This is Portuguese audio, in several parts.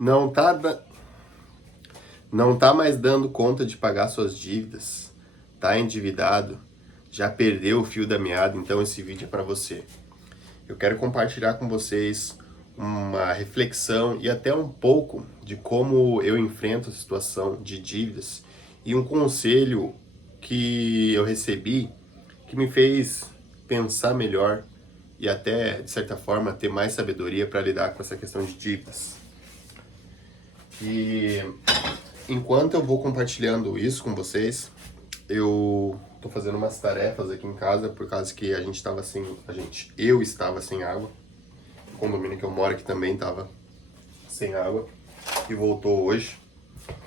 não tá, não tá mais dando conta de pagar suas dívidas, tá endividado, já perdeu o fio da meada, então esse vídeo é para você. Eu quero compartilhar com vocês uma reflexão e até um pouco de como eu enfrento a situação de dívidas e um conselho que eu recebi que me fez pensar melhor e até, de certa forma, ter mais sabedoria para lidar com essa questão de dívidas. E enquanto eu vou compartilhando isso com vocês, eu tô fazendo umas tarefas aqui em casa por causa que a gente estava sem, eu estava sem água. O condomínio que eu moro aqui também estava sem água e voltou hoje.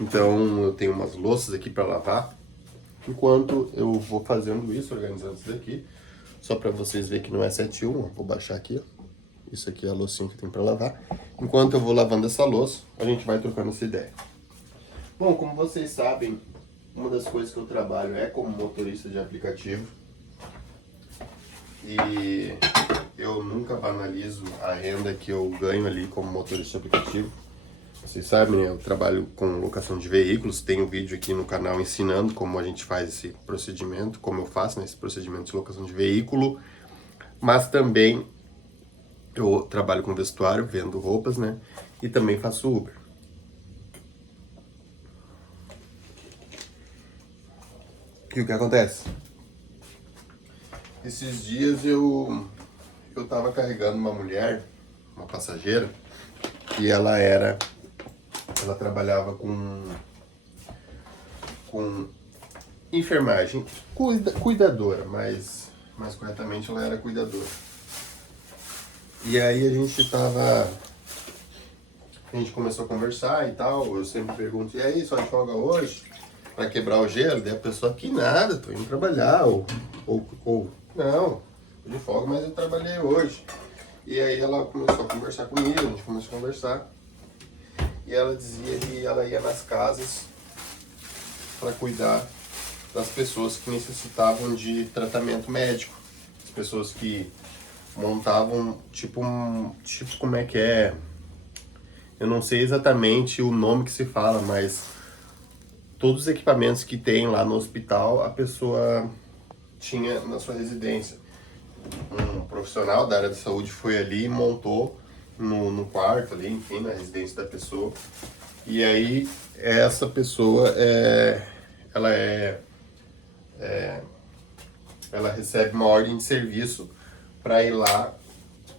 Então eu tenho umas louças aqui para lavar. Enquanto eu vou fazendo isso, organizando isso daqui, só para vocês verem que não é 7-1, ó, vou baixar aqui, ó. Isso aqui é a loucinha que eu tenho para lavar. Enquanto eu vou lavando essa louça, a gente vai trocando essa ideia. Bom, como vocês sabem, uma das coisas que eu trabalho é como motorista de aplicativo. E eu nunca banalizo a renda que eu ganho ali como motorista de aplicativo. Vocês sabem, eu trabalho com locação de veículos, tenho vídeo aqui no canal ensinando como a gente faz esse procedimento, como eu faço nesse procedimento de locação de veículo, mas também eu trabalho com vestuário, vendo roupas, né? E também faço Uber. E o que acontece? Esses dias eu tava carregando uma mulher, uma passageira, e ela trabalhava com enfermagem, cuidadora, mas mais corretamente ela era cuidadora. E aí a gente começou a conversar e tal, eu sempre pergunto, e aí, só de folga hoje? Pra quebrar o gelo, daí a pessoa, que nada, tô indo trabalhar, ou não, tô de folga, mas eu trabalhei hoje. E aí ela começou a conversar comigo, a gente começou a conversar, e ela dizia que ela ia nas casas para cuidar das pessoas que necessitavam de tratamento médico, as pessoas que montavam, tipo, como é que é, eu não sei exatamente o nome que se fala, mas todos os equipamentos que tem lá no hospital, a pessoa tinha na sua residência. Um profissional da área da saúde foi ali e montou no quarto ali, enfim, na residência da pessoa. E aí, essa pessoa, ela recebe uma ordem de serviço para ir lá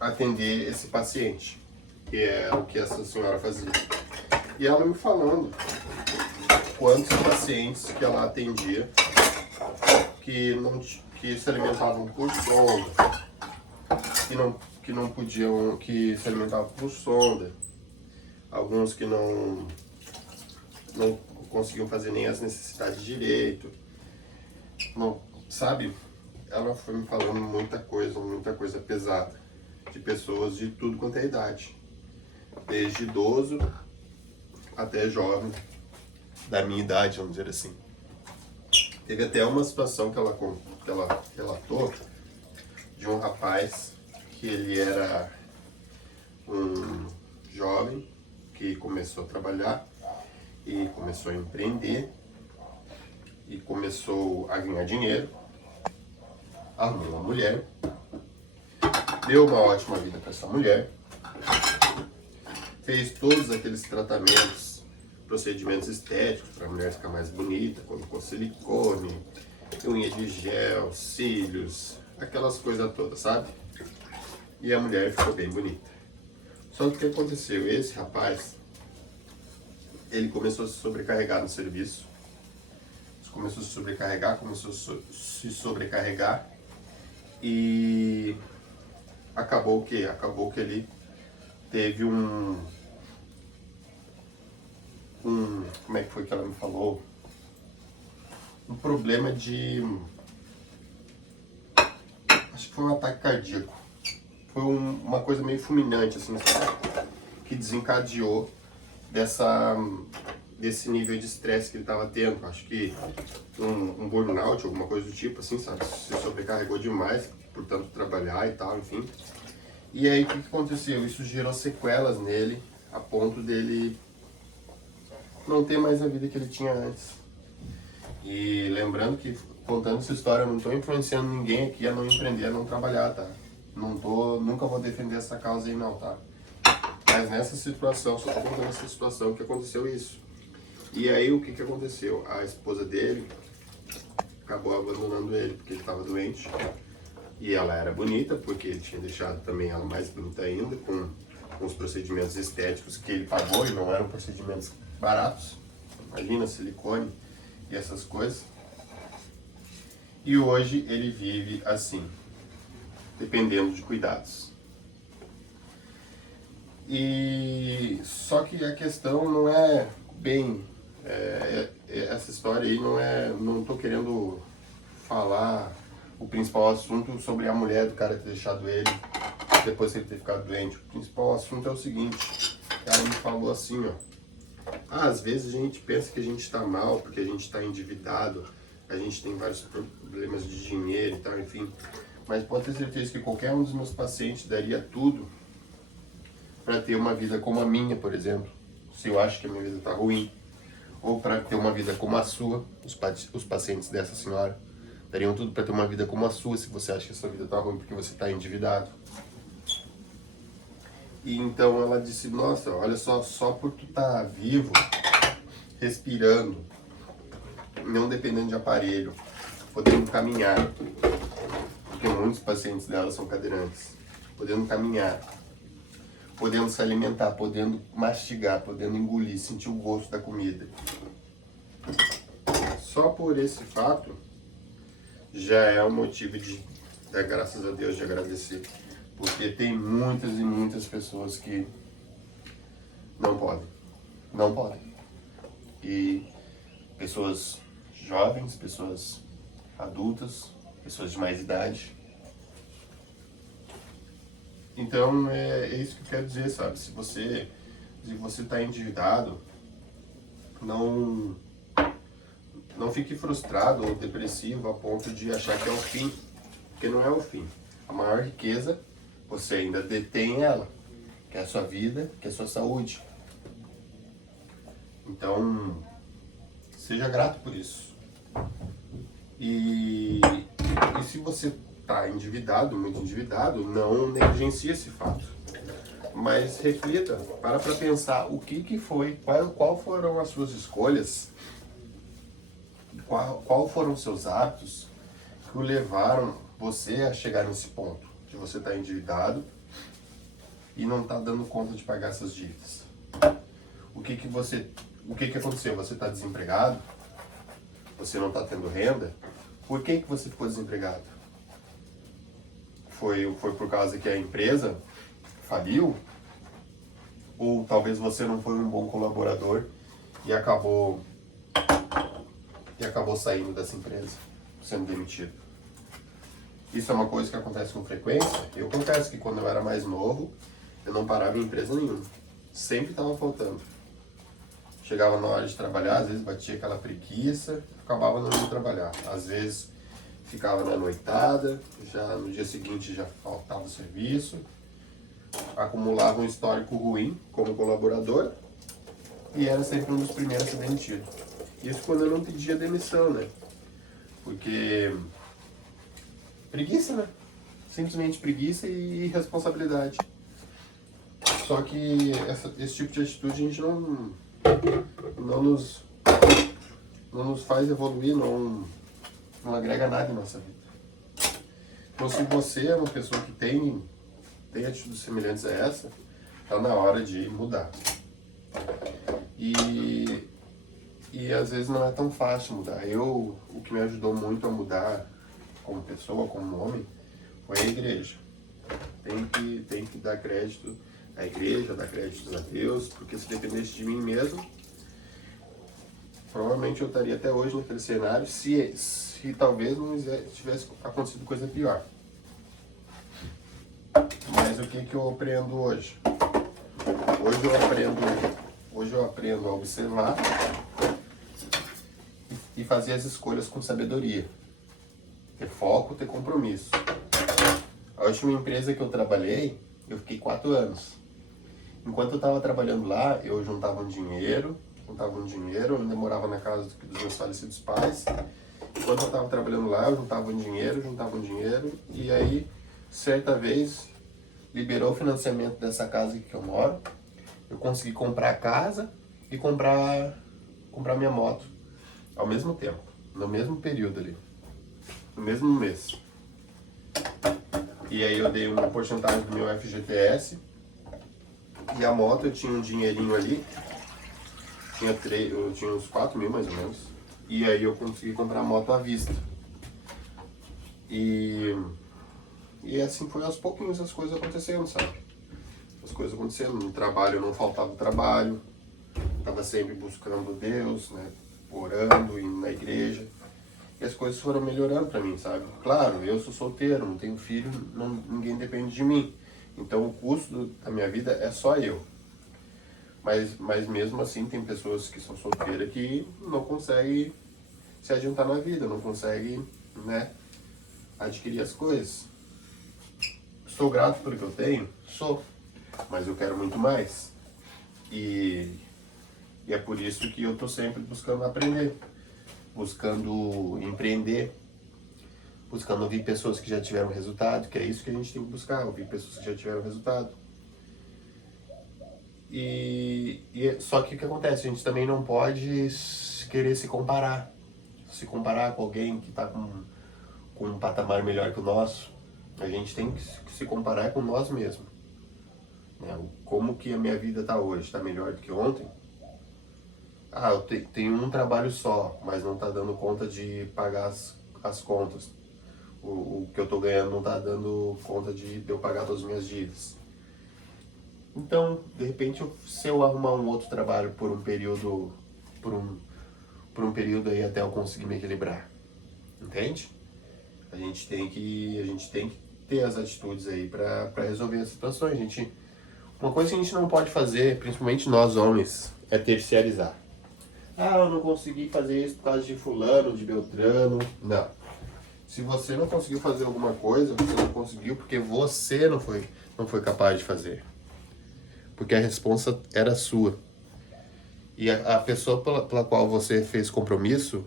atender esse paciente, que é o que essa senhora fazia. E ela me falando quantos pacientes que ela atendia que se alimentavam por sonda, que não podiam, que se alimentavam por sonda, alguns que não conseguiam fazer nem as necessidades direito, não, sabe? Ela foi me falando muita coisa pesada, de pessoas de tudo quanto é idade, desde idoso até jovem, da minha idade, vamos dizer assim. Teve até uma situação que ela relatou de um rapaz que ele era um jovem que começou a trabalhar e começou a empreender e começou a ganhar dinheiro, arrumou uma mulher, deu uma ótima vida para essa mulher, fez todos aqueles tratamentos, procedimentos estéticos para a mulher ficar mais bonita, colocou silicone, unha de gel, cílios, aquelas coisas todas, sabe? E a mulher ficou bem bonita. Só que o que aconteceu? Esse rapaz, ele começou a se sobrecarregar no serviço, começou a se sobrecarregar e acabou que ele teve como é que foi que ela me falou? Um problema acho que foi um ataque cardíaco. Foi uma coisa meio fulminante, assim, sabe? Que desencadeou desse nível de estresse que ele estava tendo. Acho que um burnout, alguma coisa do tipo, assim, sabe? Se sobrecarregou demais, por tanto trabalhar e tal, enfim. E aí, o que aconteceu? Isso gerou sequelas nele a ponto dele não ter mais a vida que ele tinha antes. E lembrando que, contando essa história, eu não estou influenciando ninguém aqui a não empreender, a não trabalhar, tá? Nunca vou defender essa causa aí não, tá? Mas nessa situação, só tô contando essa situação que aconteceu isso. E aí o que aconteceu? A esposa dele acabou abandonando ele porque ele estava doente. E ela era bonita, porque ele tinha deixado também ela mais bonita ainda, com os procedimentos estéticos que ele pagou, e não eram procedimentos baratos. Imagina, silicone e essas coisas. E hoje ele vive assim, dependendo de cuidados. E só que a questão não é bem essa história aí, não tô querendo falar o principal assunto sobre a mulher do cara ter deixado ele depois de ele ter ficado doente. O principal assunto é o seguinte: ela me falou assim, ó: às vezes a gente pensa que a gente está mal porque a gente está endividado, a gente tem vários problemas de dinheiro e tal, enfim, mas pode ter certeza que qualquer um dos meus pacientes daria tudo para ter uma vida como a minha, por exemplo, se eu acho que a minha vida está ruim, ou para ter uma vida como a sua. Os pacientes dessa senhora dariam tudo para ter uma vida como a sua, se você acha que a sua vida está ruim porque você está endividado. E então ela disse: nossa, olha só por tu estar vivo, respirando, não dependendo de aparelho, podendo caminhar, porque muitos pacientes dela são cadeirantes, podendo caminhar, podendo se alimentar, podendo mastigar, podendo engolir, sentir o gosto da comida. Só por esse fato já é um motivo de dar graças a Deus, de agradecer. Porque tem muitas e muitas pessoas que não podem. Não podem. E pessoas jovens, pessoas adultas, pessoas de mais idade. Então é isso que eu quero dizer, sabe? Se você está endividado, não fique frustrado ou depressivo a ponto de achar que é o fim, porque não é o fim. A maior riqueza você ainda detém ela, que é a sua vida, que é a sua saúde. Então, seja grato por isso. E se você está endividado, muito endividado, não negligencie esse fato. Mas reflita, para pensar o que foi, qual foram as suas escolhas, qual foram os seus hábitos que o levaram você a chegar nesse ponto de você estar endividado e não está dando conta de pagar essas dívidas. O que aconteceu? Você está desempregado? Você não está tendo renda? Por que você ficou desempregado? Foi por causa que a empresa faliu? Ou talvez você não foi um bom colaborador e acabou saindo dessa empresa, sendo demitido? Isso é uma coisa que acontece com frequência. Eu confesso que quando eu era mais novo, eu não parava em empresa nenhuma. Sempre estava faltando. Chegava na hora de trabalhar, às vezes batia aquela preguiça, acabava não indo trabalhar. Às vezes ficava na noitada, já no dia seguinte já faltava o serviço, acumulava um histórico ruim como colaborador e era sempre um dos primeiros a ser demitido. Isso quando eu não pedia demissão, né? Porque preguiça, né? Simplesmente preguiça e irresponsabilidade. Só que esse tipo de atitude a gente não nos faz evoluir, não agrega nada em nossa vida. Então, se você é uma pessoa que tem atitudes semelhantes a essa, tá na hora de mudar. E às vezes não é tão fácil mudar. O que me ajudou muito a mudar como pessoa, como homem, foi a igreja. Tem que dar crédito à igreja, dar crédito a Deus, porque se dependesse de mim mesmo, provavelmente eu estaria até hoje naquele cenário, se talvez não tivesse acontecido coisa pior. Mas o que eu aprendo hoje? Hoje eu aprendo a observar e fazer as escolhas com sabedoria. Ter foco, ter compromisso. A última empresa que eu trabalhei, eu fiquei 4 anos. Enquanto eu estava trabalhando lá, eu juntava um dinheiro, eu ainda morava na casa dos meus falecidos pais. Enquanto eu estava trabalhando lá, eu juntava um dinheiro, e aí, certa vez, liberou o financiamento dessa casa que eu moro, eu consegui comprar a casa e comprar minha moto ao mesmo tempo, no mesmo período ali, no mesmo mês. E aí eu dei uma porcentagem do meu FGTS, e a moto eu tinha um dinheirinho ali, eu tinha uns 4 mil mais ou menos, e aí eu consegui comprar a moto à vista. E assim foi aos pouquinhos as coisas acontecendo, sabe? As coisas acontecendo, no trabalho não faltava trabalho, estava sempre buscando Deus, né? Orando, indo na igreja. E as coisas foram melhorando pra mim, sabe? Claro, eu sou solteiro, não tenho filho, ninguém depende de mim. Então o custo da minha vida é só eu. Mas mesmo assim tem pessoas que são solteiras que não conseguem se adiantar na vida, não conseguem, né, adquirir as coisas. Sou grato por que eu tenho? Sou. Mas eu quero muito mais. E é por isso que eu tô sempre buscando aprender, buscando empreender, buscando ouvir pessoas que já tiveram resultado, que é isso que a gente tem que buscar, ouvir pessoas que já tiveram resultado. Só que o que acontece? A gente também não pode querer se comparar com alguém que está com um patamar melhor que o nosso. A gente tem que se comparar com nós mesmos, né? Como que a minha vida está hoje? Está melhor do que ontem? Ah, eu tenho um trabalho só, mas não está dando conta de pagar as contas. O que eu estou ganhando não está dando conta de eu pagar todas as minhas dívidas. Então, de repente, se eu arrumar um outro trabalho por um período aí até eu conseguir me equilibrar, entende? A gente tem que ter as atitudes aí para resolver as situações. Uma coisa que a gente não pode fazer, principalmente nós homens, é terciarizar. Ah, eu não consegui fazer isso por causa de fulano, de beltrano. Não. Se você não conseguiu fazer alguma coisa, você não conseguiu porque você não foi capaz de fazer. Porque a responsa era sua. E a pessoa pela qual você fez compromisso,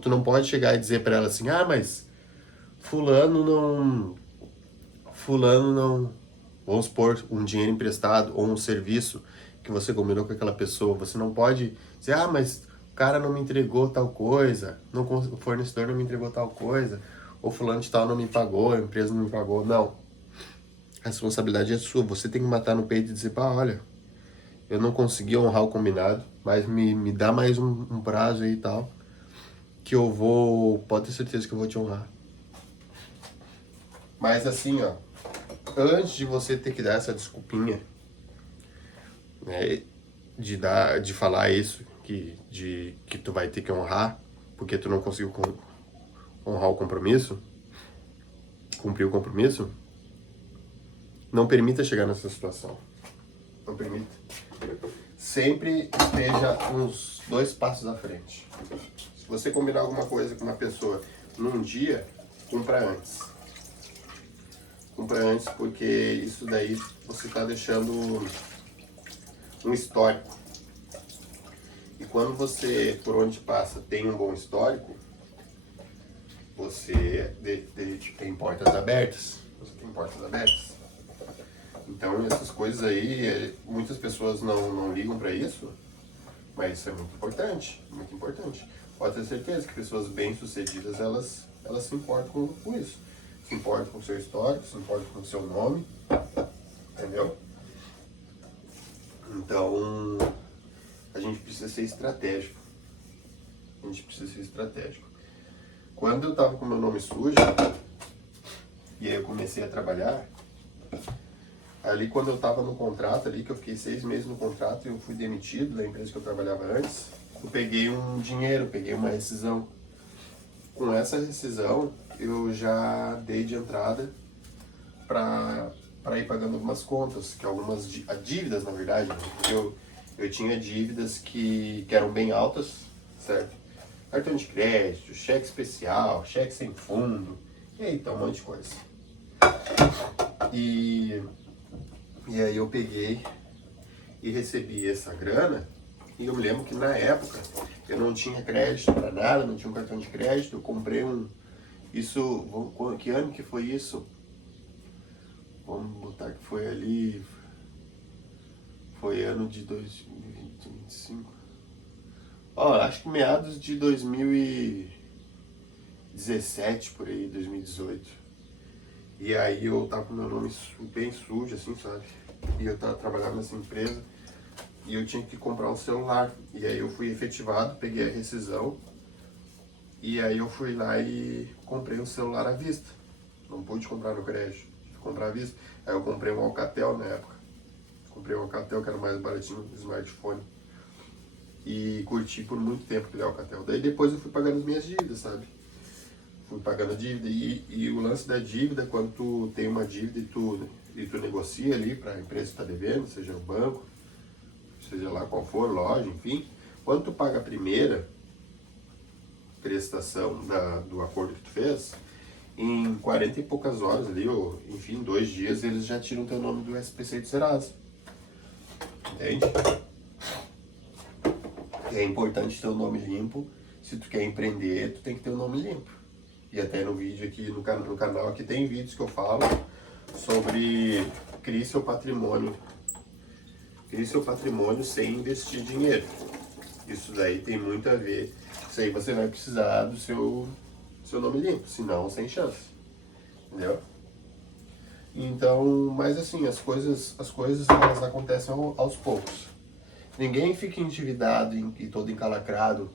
tu não pode chegar e dizer para ela assim, ah, mas fulano não, vamos supor, um dinheiro emprestado ou um serviço que você combinou com aquela pessoa, você não pode dizer, ah, mas o cara não me entregou tal coisa, o fornecedor não me entregou tal coisa, ou fulano de tal não me pagou, a empresa não me pagou, não. A responsabilidade é sua, você tem que matar no peito e dizer, pá, olha, eu não consegui honrar o combinado, mas me dá mais um prazo aí e tal, que eu pode ter certeza que eu vou te honrar. Mas assim, ó, antes de você ter que dar essa desculpinha, né, de falar isso, que tu vai ter que honrar, porque tu não conseguiu honrar o compromisso, cumprir o compromisso, não permita chegar nessa situação. Não permita. Sempre esteja uns 2 passos à frente. Se você combinar alguma coisa com uma pessoa num dia, cumpra antes. Cumpra antes, porque isso daí você está deixando um histórico. E quando você, por onde passa, tem um bom histórico, você tem portas abertas. Você tem portas abertas. Então essas coisas aí, muitas pessoas não ligam para isso, mas isso é muito importante, muito importante. Pode ter certeza que pessoas bem-sucedidas, elas se importam com isso. Se importam com o seu histórico, se importam com o seu nome, entendeu? Então, a gente precisa ser estratégico. A gente precisa ser estratégico. Quando eu tava com meu nome sujo, e aí eu comecei a trabalhar, ali quando eu tava no contrato ali, que eu fiquei 6 meses no contrato e eu fui demitido da empresa que eu trabalhava antes, eu peguei um dinheiro, peguei uma rescisão. Com essa rescisão, eu já dei de entrada para ir pagando algumas contas, que algumas dívidas, na verdade, eu tinha dívidas que eram bem altas, certo? Cartão de crédito, cheque especial, cheque sem fundo, e aí, então, um monte de coisa. E E aí eu peguei e recebi essa grana. E eu me lembro que na época eu não tinha crédito para nada, não tinha um cartão de crédito. Eu comprei um... Isso... Que ano que foi isso? Vamos botar que foi ali... Foi ano de 2025. Ó, acho que meados de 2017, por aí, 2018. E aí eu tava com meu nome bem sujo, assim, sabe? E eu tava trabalhando nessa empresa e eu tinha que comprar um celular. E aí eu fui efetivado, peguei a rescisão e aí eu fui lá e comprei um celular à vista. Não pude comprar no crédito, tive que comprar à vista. Aí eu comprei um Alcatel na época. Comprei um Alcatel que era mais baratinho do smartphone. E curti por muito tempo aquele Alcatel. Daí depois eu fui pagando as minhas dívidas, sabe? Fui pagando a dívida. E o lance da dívida, quando tu tem uma dívida e tu negocia ali para a empresa que está devendo, seja o banco, seja lá qual for, loja, enfim. Quando tu paga a primeira prestação do acordo que tu fez, em 40 e poucas horas ali, ou enfim, 2 dias, eles já tiram teu nome do SPC do Serasa. Entende? É importante ter o nome limpo. Se tu quer empreender, tu tem que ter o nome limpo. E até no vídeo aqui, no canal aqui tem vídeos que eu falo sobre criar seu patrimônio. Crie seu patrimônio sem investir dinheiro. Isso daí tem muito a ver. Isso aí você vai precisar do seu nome limpo, senão sem chance. Entendeu? Então, mas assim, as coisas elas acontecem aos poucos. Ninguém fica endividado e todo encalacrado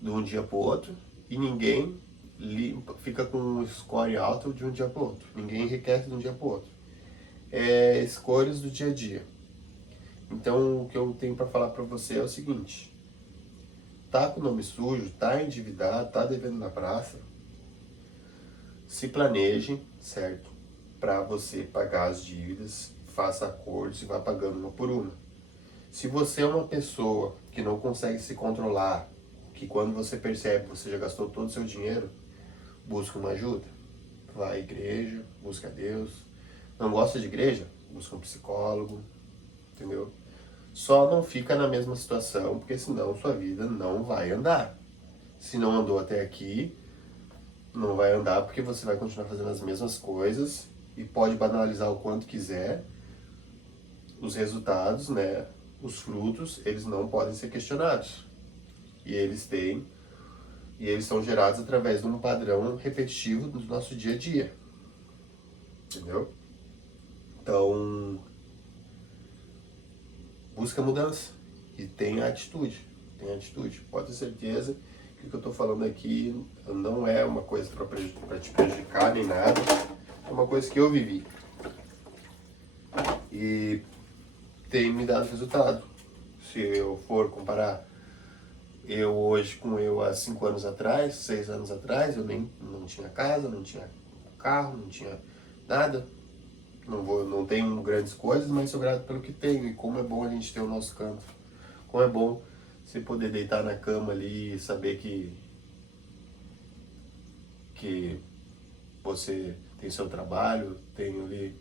de um dia para o outro, e ninguém fica com um score alto de um dia para o outro. Ninguém enriquece de um dia para o outro. É escolhas do dia a dia. Então, o que eu tenho para falar para você é o seguinte: tá com o nome sujo, tá endividado, tá devendo na praça, se planeje, certo? Para você pagar as dívidas, faça acordos e vá pagando uma por uma. Se você é uma pessoa que não consegue se controlar, que quando você percebe que você já gastou todo o seu dinheiro, busca uma ajuda. Vai à igreja, busca a Deus. Não gosta de igreja? Busca um psicólogo, entendeu? Só não fica na mesma situação, porque senão sua vida não vai andar. Se não andou até aqui, não vai andar porque você vai continuar fazendo as mesmas coisas e pode banalizar o quanto quiser. Os resultados, né? Os frutos, eles não podem ser questionados. E eles são gerados através de um padrão repetitivo do nosso dia a dia. Entendeu? Então, busca mudança e tenha atitude. Tenha atitude. Pode ter certeza que o que eu estou falando aqui não é uma coisa para te prejudicar nem nada. É uma coisa que eu vivi. E tem me dado resultado. Se eu for comparar eu hoje com eu há 5 anos atrás, 6 anos atrás, eu não tinha casa, não tinha carro, não tinha nada. Não tenho grandes coisas, mas sou grato pelo que tenho. E como é bom a gente ter o nosso canto. Como é bom você poder deitar na cama ali e saber que você tem seu trabalho, tem ali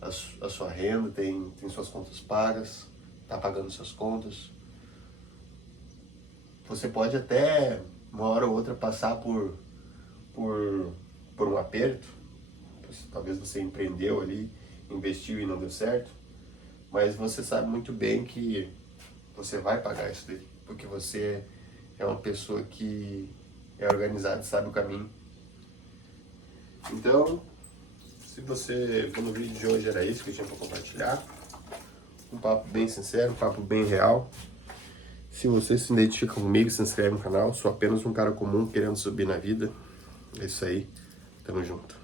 a sua renda, tem suas contas pagas, está pagando suas contas. Você pode até, uma hora ou outra, passar por um aperto. Talvez você empreendeu ali, investiu e não deu certo. Mas você sabe muito bem que você vai pagar isso daí. Porque você é uma pessoa que é organizada e sabe o caminho. Então, se você, no vídeo de hoje era isso que eu tinha para compartilhar. Um papo bem sincero, um papo bem real. Se você se identifica comigo, se inscreve no canal. Sou apenas um cara comum querendo subir na vida. É isso aí. Tamo junto.